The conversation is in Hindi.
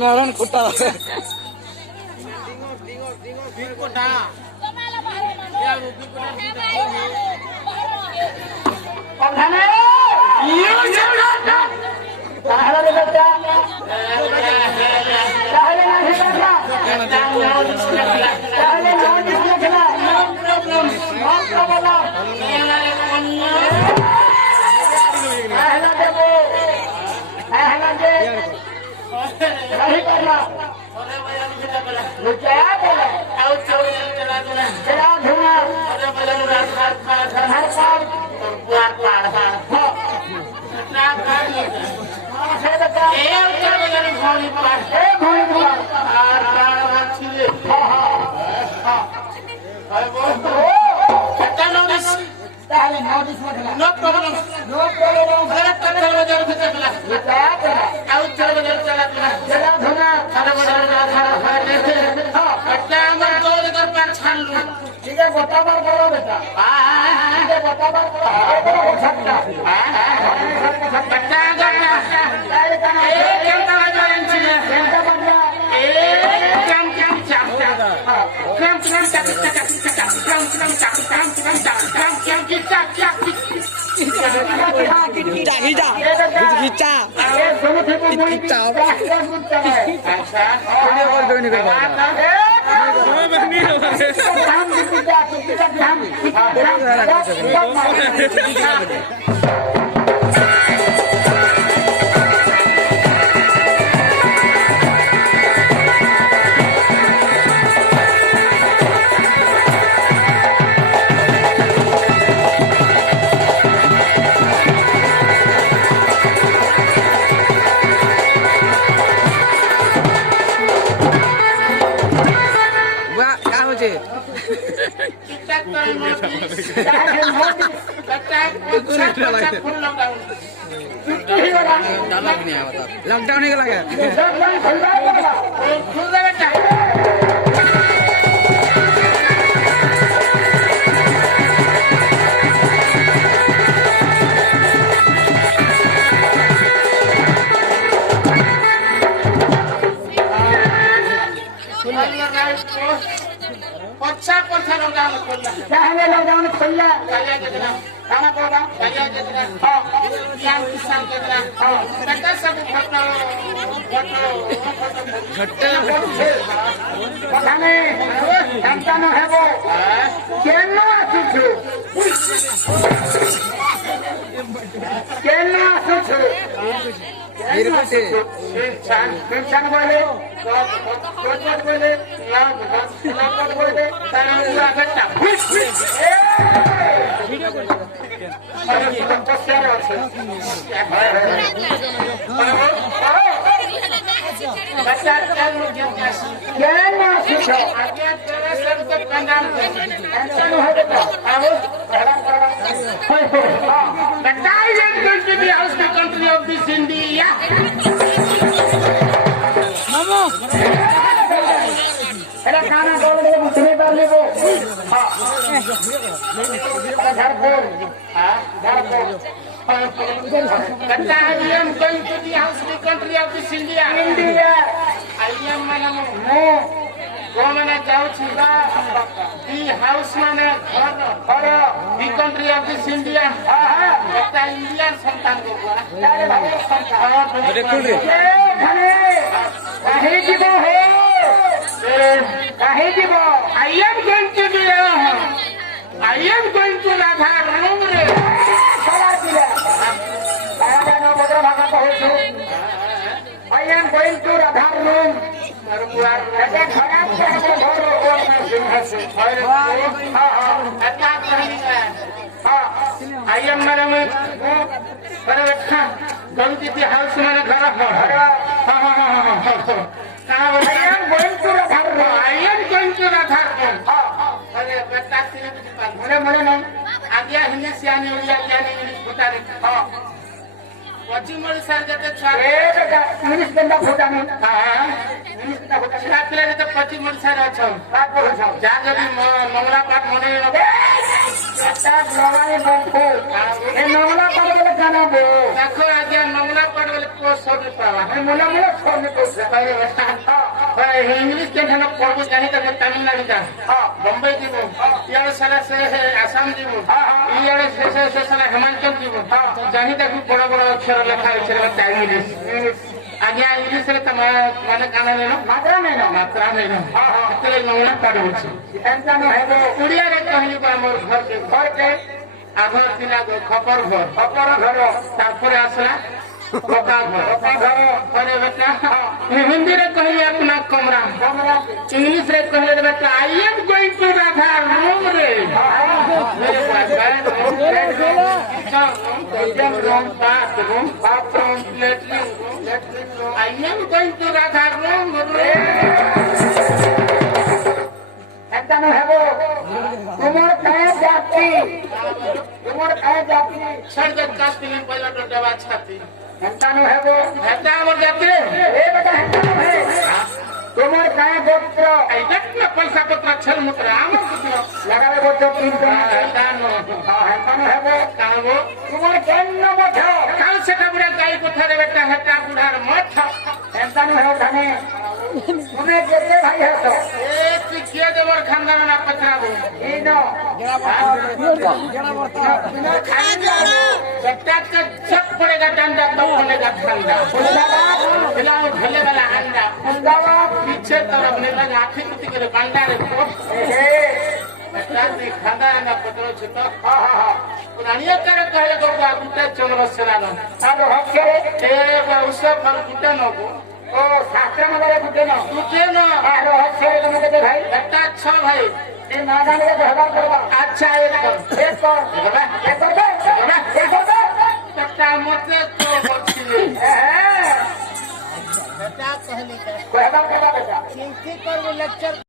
মেরন কোটা नहीं करना चला धुआं No problem. No problem. ठीक है बता बार करो बेटा ठीक है बता बार लॉकडाउन के लगा लॉकडाउन खुल्ला खाना पौधा संतान है वो केनो आसुछु केनो आसुछु पेंशन बोले बोले लापत बोले तारा बेटा खाना बोल मुझे कर ले वो घर बोल घर बोल I am going to the house, the country of this India. India. I am no. Romana Jauchiba. The house man the country of this India. The Indian Santan I am going to be I am going to Radha I am going to Radha room. I am going to the house man. I am going to Radha room. I am going to Radha room. आज्ञा हिंदी सियानी हो या इंग्लिश बता रहे पश्चिम ओडिशा जते छुआ इंग्लिश बंदा फुटानी हां इंग्लिश बंदा फुटानी छापिला जते पश्चिम ओडिशा रे अछम बात बोल छ जा जदी मंगला पाठ मने ता लगाई बंद ए मंगला पाठ बोले गाना बो देखो आज्ञा मंगला पाठ बोले को सोने पावा मोला मोला छोड़ने को इंग्लिश के ठान पढ़बू चाहे तो तमिलनाडु जा बम्बई जीव इे सारा से आसाम जीव इे से सारा हिमाचल जीव चाहे तक बड़ बड़ अक्षर लेखा अच्छे इंग्लिश आज्ञा इंग्लिश माने काना नहीं मात्रा नहीं मात्रा नहीं नमूना काढ़ ओडिया कहली घर के आघर थिला खपर घर तारपर आसला पक्का घर बेटा हिंदी रे कहली अपना कमरा इंग्लिश रे कहले बेटा I am going to Radha room रे bathroom latrine I am going to Radha room रे একদম হবো তোমার কাছে যাচ্ছি सर जब काश फिल्म पहला तो दवा छाती একদম হবো हेता हमर जाते এ বেটা একদম হে তোমার কাছে গোত্র आई देखना पैसा पत्र छल मुत्र हमर कुछ লাগাবে গোত্র কিন্তু दानो একদম হবো कागो তোমার জন্য মঠ काल से कबरे गाय को थारे बेटा हेता बुढ़ार मठ একদম হবো ধানে তুমি যেতে ভাই হতো ए किए देवर खानदान ना पछराबो এই নো बेटा का चक पड़ेगा डंडा तो बनेगा ठंडा खिलाओ ढले वाला अंडा पीछे तरफ नहीं लगा आखिर कुछ करे बंडा रे बेटा दी खानदान ना पत्रो छतो पुरानिया करे कहले को गुटे चंद्र सेना न আলো হচ্ছে ए बाउसा पर गुटे न को ও শাস্ত্র মধ্যে গুটে না गुटे न আলো হচ্ছে তোমাকে দে ভাই बेटा अच्छा भाई এই না জানলে ব্যবহার করবা अच्छा एक कर এক কর এক করবে এক করবে बेटा मत तो बच्ची হ্যাঁ बेटा कहले ব্যবহার করবা বেটা चिंती कर वो लेक्चर